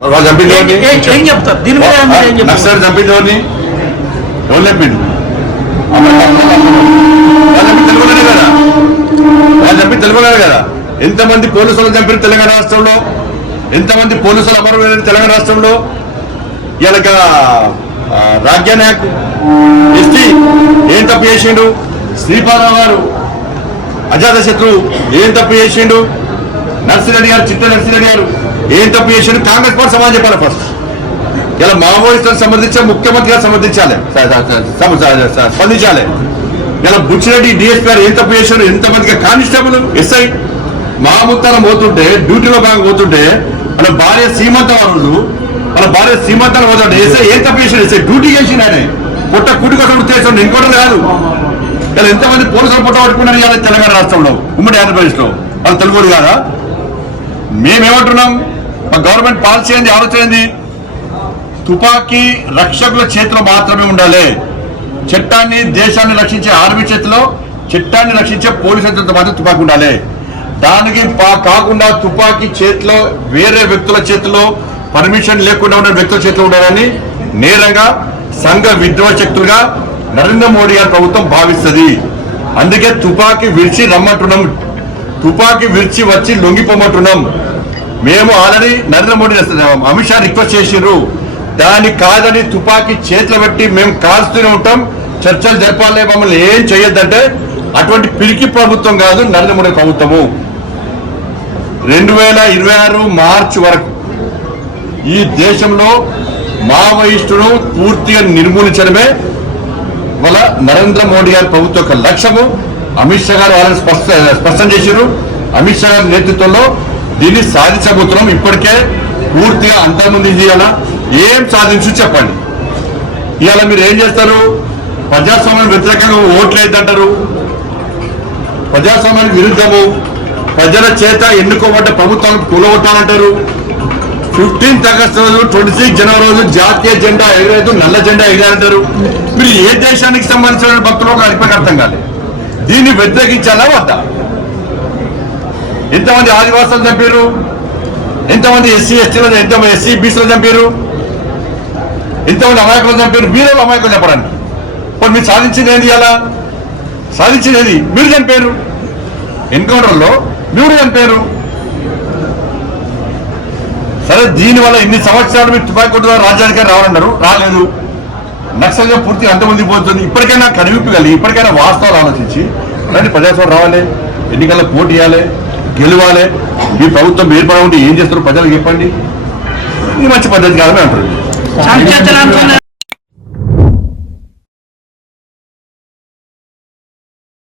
వాళ్ళు చంపింది ఏం- ఎవరిని? ఏం- ఏం చెప్తారు దీని మీద మీరు ఏం చెప్తారు నక్సలైట్ చంపింది ఎవరిని ఎవరు చెప్పిండు వాళ్ళు చంపి తెలుగులోనే కదా? వాళ్ళు చంపి తెలుగులోనే కదా? ఎంతమంది పోలీసులు చంపారు తెలంగాణ రాష్ట్రంలో? ఎంతమంది పోలీసులు అమరవీరులు తెలంగాణ రాష్ట్రంలో? ఇలాగ రాజ్య నాయక్ ఎస్టీ ఏం తప్పు చేసిండు? శ్రీపాదరావు గారు అజాత శత్రువు ఏం తప్పు చేసిండు? నర్సిరెడ్డి గారు చిట్ట నర్సిరెడ్డి గారు ఏం తప్పు చేసిండు కాంగ్రెస్ పార్టీ సమాజం చెప్పాలి ఫస్ట్ ఇలా మావోయిస్టులను సమర్థించే ముఖ్యమంత్రి గారు సమర్థించాలి స్పందించాలి. ఇలా బుచ్చిరెడ్డి డిఎస్పీ గారు ఏం తప్పు చేశారు ఎంతమందికి కానిస్టేబుల్ ఎస్ఐ మాముత్తానం పోతుంటే డ్యూటీలో భాగంగా పోతుంటే మన భార్య సీమంతం వాళ్ళు మన భార్య సీమంతాలు పోతుంటే ఎస్ఐ ఏం తప్పు చేశాడు ఎస్ఐ డ్యూటీ చేసిండు ఆయన. పుట్ట కుడి కోసం ఉత్తేసాడు ఇంకోటి కాదు. ఇలా ఎంతమంది పోలీసులు పుట్ట పట్టుకున్నారు తెలంగాణ రాష్ట్రంలో ఉమ్మడి ఆంధ్రప్రదేశ్లో వాళ్ళు తెలుగుడు కాదా? మేమేమంటున్నాం? మా గవర్నమెంట్ పాలసీ ఏంది? ఆలోచన ఏంది? తుపాకీ రక్షకుల చేతిలో మాత్రమే ఉండాలి. చట్టాన్ని దేశాన్ని రక్షించే ఆర్మీ చేతిలో చట్టాన్ని రక్షించే పోలీసు చేతులతో మాత్రం తుపాకీ ఉండాలి. దానికి పా- కాకుండా తుపాకీ చేతిలో వేరే వ్యక్తుల చేతిలో పర్మిషన్ లేకుండా ఉన్న వ్యక్తుల చేతిలో ఉండాలని నేరంగా సంఘ విద్రోహ శక్తులుగా నరేంద్ర మోడీ గారి ప్రభుత్వం భావిస్తుంది. అందుకే తుపాకీ విడిచి రమ్మంటున్నాం. తుపాకీ విడిచి వచ్చి లొంగిపోమంటున్నాం. మేము ఆల్రెడీ నరేంద్ర మోడీ అమిత్ షా రిక్వెస్ట్ చేసిర్రు దాన్ని కాదని తుపాకీ చేతులు పెట్టి మేము కాల్స్తూనే ఉంటాం. చర్చలు జరపాలి మమ్మల్ని ఏం చేయొద్దంటే అటువంటి పిరికి ప్రభుత్వం కాదు నరేంద్ర మోడీ ప్రభుత్వము. రెండు వేల ఇరవై ఆరు మార్చి వరకు ఈ దేశంలో మావోయిస్టును పూర్తిగా నిర్మూలించడమే వల్ల నరేంద్ర మోడీ గారి ప్రభుత్వం యొక్క లక్ష్యము. అమిత్ షా గారు వాళ్ళని స్పష్ట స్పష్టం చేశారు అమిత్ షా గారి నేతృత్వంలో దీన్ని సాధించబోతున్నాం. ఇప్పటికే పూర్తిగా అంతర్ముందు చేయాలా ఏం సాధించు చెప్పండి. ఇవాళ మీరు ఏం చేస్తారు? ప్రజాస్వామ్యం వ్యతిరేకంగా ఓట్లు వేద్దంటారు ప్రజాస్వామ్యానికి విరుద్ధము. ప్రజల చేత ఎన్నుకోబడ్డ ప్రభుత్వానికి కూలగొట్టాలంటారు. ఫిఫ్టీన్త్ ఆగస్ట్ రోజు ట్వంటీ సిక్స్ జనవరి రోజు జాతీయ జెండా ఎగరేదు నల్ల జెండా ఎగరంటారు మీరు ఏ దేశానికి సంబంధించిన భక్తులు ఒక అర్థం కాలేదు దీన్ని వ్యతిరేకించాలా వద్దా? ఎంతమంది ఆదివాసులు చంపారు ఎంతమంది ఎస్సీ ఎస్టీలను ఎంతమంది ఎస్సీ బీసీలు చంపారు ఎంతమంది అమాయకులు చంపారు మీరే అమాయకులు చెప్పడానికి. ఇప్పుడు మీరు సాధించింది ఏంది అలా సాధించింది ఏది? మీరు చంపారు ఎన్కౌంటర్లో మీరు చంపారు సరే దీనివల్ల ఇన్ని సంవత్సరాలు మీరు తుపాకీ కొట్టుగా రాజ్యానికి రావాలన్నారు? రాలేదు. నక్సల్గా పూర్తి అంతమంది పోతుంది. ఇప్పటికైనా కనివిప్పు కలిగి ఇప్పటికైనా వాస్తవాలు ఆలోచించి రండి ప్రజాస్వామ్యం రావాలి. ఎన్నికల్లో పోటీ చేయాలి. గెలవాలి. ఈ ప్రభుత్వం ఏర్పడ ఉంటే ఏం చేస్తారు? ప్రజలకు చెప్పండి. ఇది మంచి పద్ధతి కాదని అంటారు